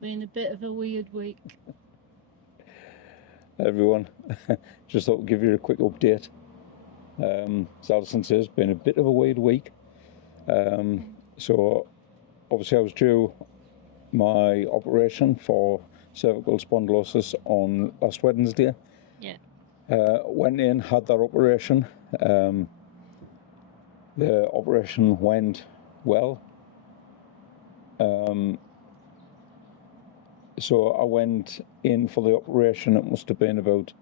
Been a bit of a weird week. Everyone, just thought I'd give you a quick update. As Alison says, been a bit of a weird week. So obviously I was due my operation for cervical spondylosis on last Wednesday. Yeah. Went in, had that operation. The operation went well. So I went in for the operation. It must have been about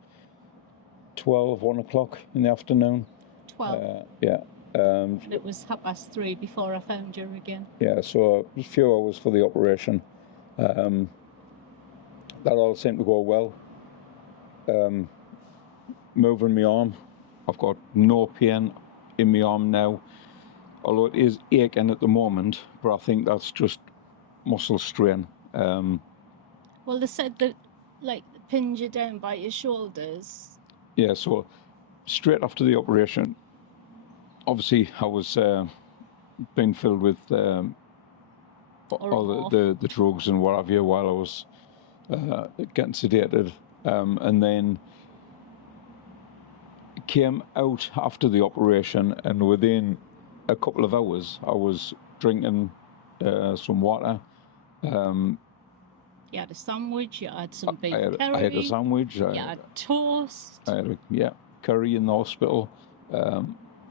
1 o'clock in the afternoon. 12. Yeah. And it was 3:30 before I found you again. Yeah, so a few hours for the operation. That all seemed to go well. Moving my arm, I've got no pain in my arm now, although it is aching at the moment, but I think that's just muscle strain. Well, they said that, like, they pinned you down by your shoulders. Yeah, so straight after the operation, obviously I was being filled with all the drugs and what have you while I was getting sedated, and then came out after the operation, and within a couple of hours I was drinking some water. You had a sandwich, you had some beef curry. I had a sandwich. You had toast. I had curry in the hospital.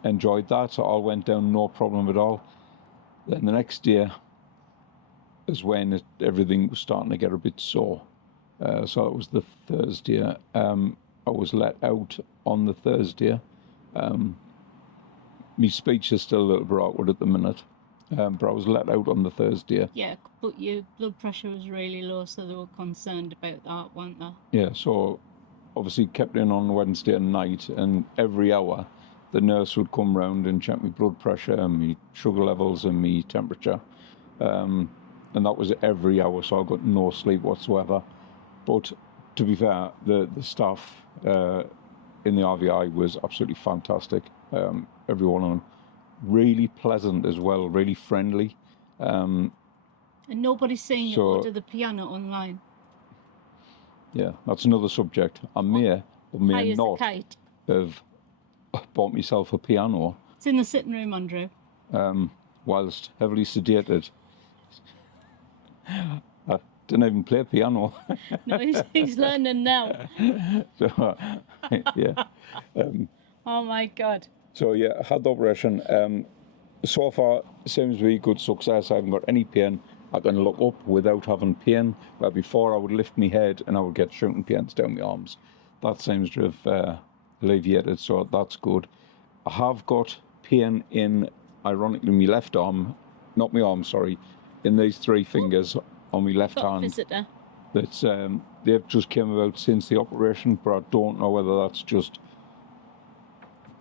Enjoyed that. All went down, no problem at all. Then the next day is when everything was starting to get a bit sore. So it was the Thursday. I was let out on the Thursday. My speech is still a little bit awkward at the minute, but I was let out on the Thursday. Yeah, but your blood pressure was really low, so they were concerned about that, weren't they? Yeah, so obviously kept in on Wednesday night, and every hour the nurse would come round and check my blood pressure and my sugar levels and my temperature. And that was every hour, so I got no sleep whatsoever. But to be fair, the staff in the RVI was absolutely fantastic. Everyone on really pleasant as well, really friendly. And nobody's seen you order the piano online. Yeah, that's another subject. I may or may not have bought myself a piano. It's in the sitting room, Andrew. Whilst heavily sedated. I didn't even play piano. No, he's learning now. So, yeah. Oh my God. So yeah, I had the operation. So far, seems to be good success. I haven't got any pain. I can look up without having pain. Where before I would lift my head and I would get shooting pains down my arms. That seems to have alleviated, so that's good. I have got pain in, ironically, my left arm, not my arm, sorry, in these three fingers on my left hand. Visitor. That's they've just came about since the operation, but I don't know whether that's just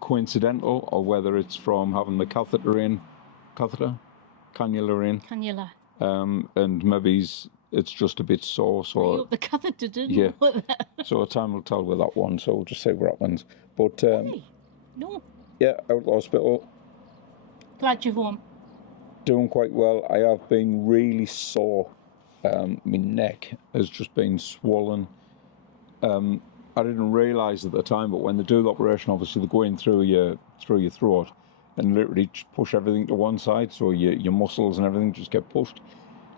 coincidental or whether it's from having the cannula in. And maybe it's just a bit sore. So the catheter didn't. Yeah. So time will tell with that one. So we'll just see what happens. But no. Yeah, out of the hospital. Glad you're home. Doing quite well. I have been really sore. My neck has just been swollen. I didn't realise at the time, but when they do the operation, obviously they go in through your throat and literally just push everything to one side, so your muscles and everything just get pushed.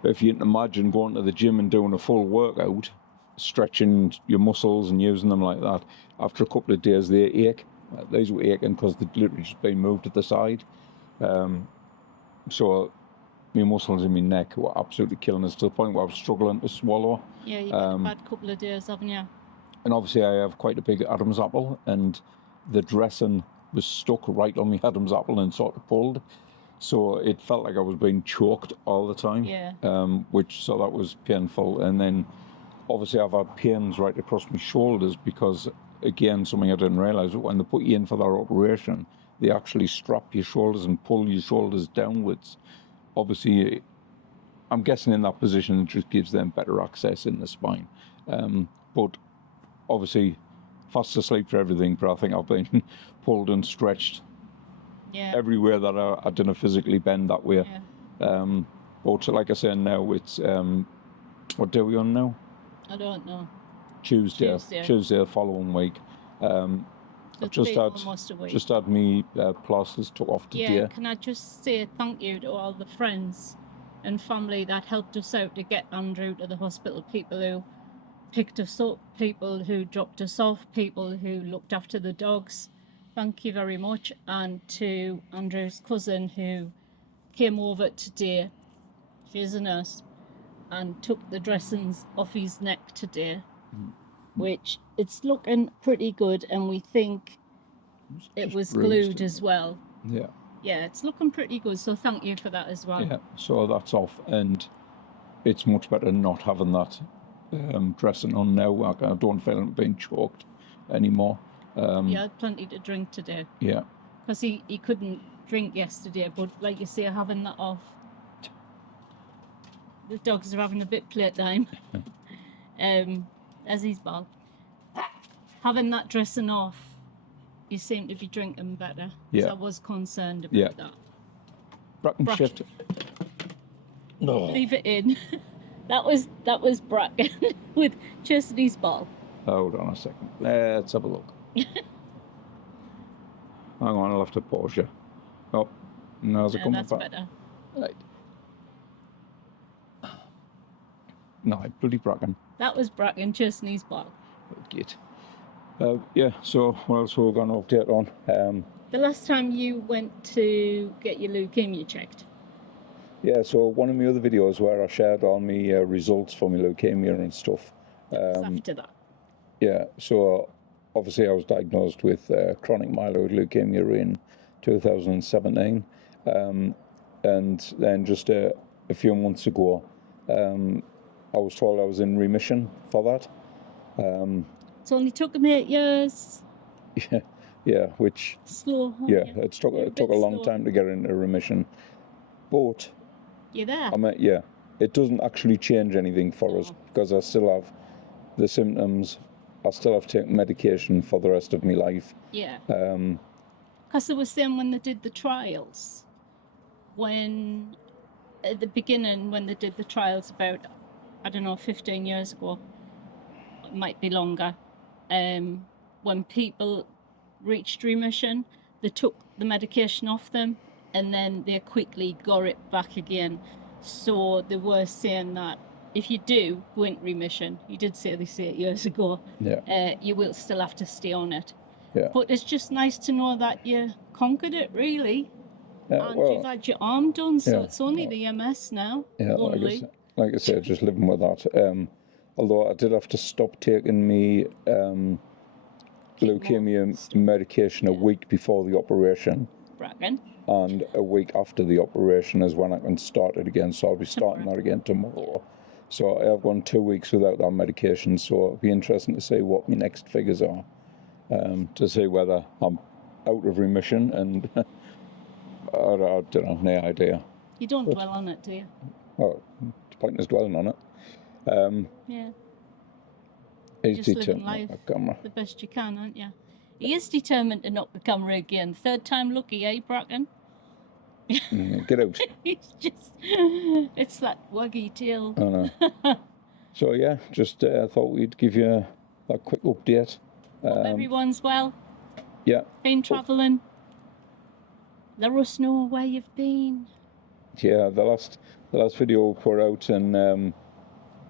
If you can imagine going to the gym and doing a full workout, stretching your muscles and using them like that, after a couple of days they ache. These were aching because they'd literally just been moved to the side. So my muscles in my neck were absolutely killing us to the point where I was struggling to swallow. Yeah, you've had a bad couple of days, haven't you? And obviously I have quite a big Adam's apple, and the dressing was stuck right on my Adam's apple and sort of pulled. So it felt like I was being choked all the time. Yeah. So that was painful. And then obviously I've had pains right across my shoulders because, again, something I didn't realise, when they put you in for that operation, they actually strap your shoulders and pull your shoulders downwards. Obviously, I'm guessing in that position it just gives them better access in the spine. But obviously, fast asleep for everything, but I think I've been pulled and stretched everywhere that I didn't physically bend that way. Yeah. But like I said, now it's what day are we on now? I don't know. Tuesday the following week. I've just had almost a week. Just had me plasters took off today. Yeah, can I just say thank you to all the friends and family that helped us out to get Andrew to the hospital, people who picked us up, people who dropped us off, people who looked after the dogs. Thank you very much. And to Andrew's cousin who came over today, she's a nurse, and took the dressings off his neck today, which it's looking pretty good, and we think it was glued as well. Yeah. Yeah, it's looking pretty good, so thank you for that as well. Yeah, so that's off, and it's much better not having that dressing on now. I don't feel I'm being choked anymore. He had plenty to drink today. Yeah. Because he couldn't drink yesterday, but like you say, having that off, the dogs are having a bit playtime. As his ball. Having that dressing off, you seem to be drinking better. Yeah. So I was concerned about that. Bracken shift. No. Leave it in. That was Bracken with Chesley's ball. Hold on a second. Let's have a look. Hang on, I'll have to pause you. Oh, now's it coming back. That's better. Right. No, bloody Bracken. That was Bracken, Chesley's ball. Good. Yeah, so what else we're going to update on? The last time you went to get your leukemia checked? Yeah, so one of my other videos where I shared all my results for my leukemia and stuff. After that? Yeah, so obviously I was diagnosed with chronic myeloid leukemia in 2017. And then just a few months ago, I was told I was in remission for that. It's only took him 8 years. Yeah, which... Slow. Yeah, it took a long time to get into remission. But... You're there. I mean, yeah, it doesn't actually change anything for us because I still have the symptoms. I still have to take medication for the rest of my life. Yeah. Because they were saying when they did the trials, at the beginning, when they did the trials about, I don't know, 15 years ago, it might be longer, when people reached remission, they took the medication off them and then they quickly got it back again. So they were saying that if you do go into remission, you did say this 8 years ago, you will still have to stay on it. Yeah. But it's just nice to know that you conquered it, really. And well, you've had your arm done, so it's only the MS now. Yeah, like I said, just living with that. Although I did have to stop taking me leukemia medication a week before the operation. Bracken. And a week after the operation is when I can start it again. So I'll be starting that again tomorrow. So I've gone 2 weeks without that medication. So it'll be interesting to see what my next figures are, to see whether I'm out of remission and I don't have no idea. You don't dwell on it, do you? Well, the point is dwelling on it. Yeah. He's just living determined life camera. the best you can, aren't you? He is determined to knock the camera again. Third time lucky, eh, Bracken? Get out. He's just... It's that waggy tail. I know. So yeah, just thought we'd give you a quick update. Hope everyone's well. Yeah. Been travelling. Let us know where you've been. Yeah, the last video we put out, and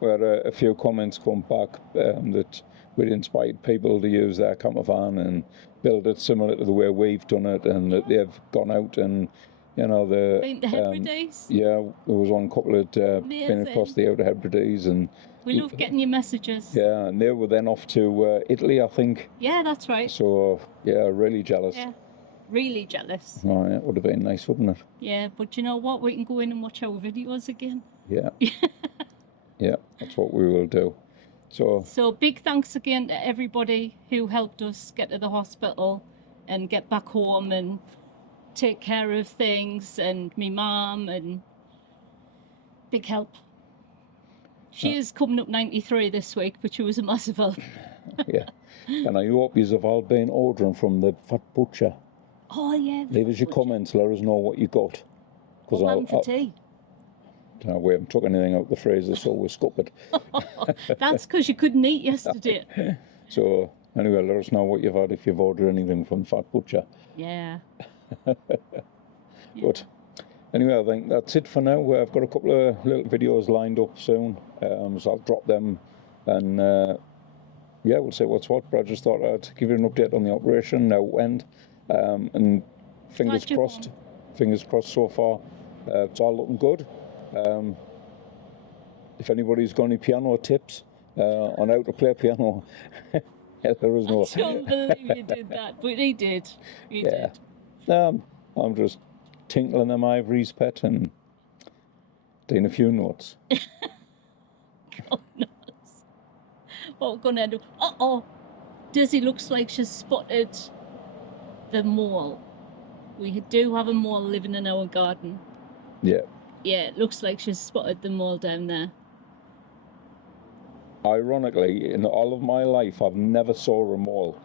where a few comments come back that we'd inspired people to use their camper van and build it similar to the way we've done it, and that they've gone out and, you know, Been to Hebrides? Yeah, there was one couple that been across the Outer Hebrides, and we love getting your messages. Yeah, and they were then off to Italy, I think. Yeah, that's right. So yeah, really jealous. Yeah, really jealous. Oh, yeah, it would have been nice, wouldn't it? Yeah, but you know what? We can go in and watch our videos again. Yeah. Yeah, that's what we will do. So big thanks again to everybody who helped us get to the hospital and get back home and take care of things, and me mum, and big help. She is coming up 93 this week, which was a massive help. Yeah, and I hope you have all been ordering from the Fat Butcher. Oh yeah. Leave us your comments, let us know what you got. Lamb for tea. We haven't took anything out of the freezer, so we're scuppered. That's because you couldn't eat yesterday. So anyway, let us know what you've had if you've ordered anything from Fat Butcher. Yeah. But anyway, I think that's it for now. I've got a couple of little videos lined up soon, so I'll drop them, and yeah, we'll see what's what. But I just thought I'd give you an update on the operation, now end, and fingers crossed so far, it's all looking good. If anybody's got any piano tips on how to play piano, let us know. I don't believe you did that, but he did. He did. I'm just tinkling them ivories, pet, and doing a few notes. God knows what we're gonna do. Dizzy looks like she's spotted the mole. We do have a mole living in our garden. Yeah. Yeah, it looks like she's spotted the mole down there. Ironically, in all of my life, I've never saw a mole.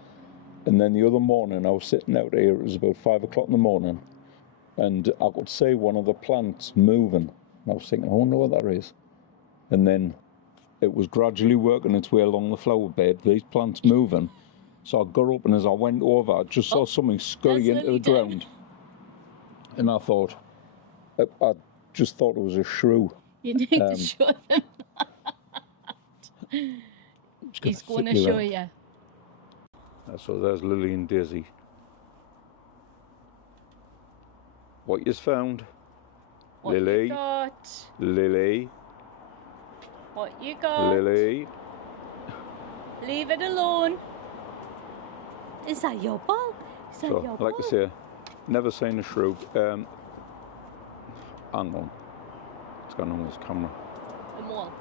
And then the other morning, I was sitting out here, it was about 5 o'clock in the morning, and I could see one of the plants moving. And I was thinking, I wonder what that is. And then it was gradually working its way along the flower bed, these plants moving. So I got up, and as I went over, I just saw something scurry into the ground. And I thought, I just thought it was a shrew. You need to show them that. He's going to show you. So there's Lily and Daisy. What you's found? What Lily. you got? Lily. What you got? Lily. Leave it alone. Is that your ball? Is that your ball? Like I say, never seen a shrew. Hang on. What's going on with this camera? The mole.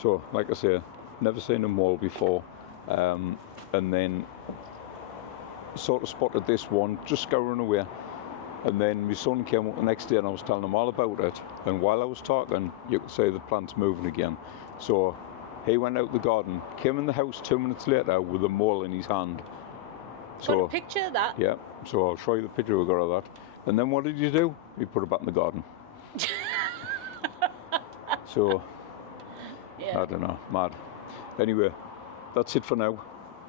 So, like I say, never seen a mole before. And then sort of spotted this one just scouring away. And then my son came up the next day and I was telling him all about it. And while I was talking, you could see the plant's moving again. So he went out the garden, came in the house 2 minutes later with a mole in his hand. Got a picture of that? Yeah, so I'll show you the picture we got of that. And then what did you do? You put it back in the garden. So, yeah. I don't know, mad. Anyway, that's it for now.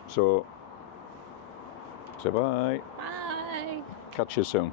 So, say bye. Bye. Catch you soon.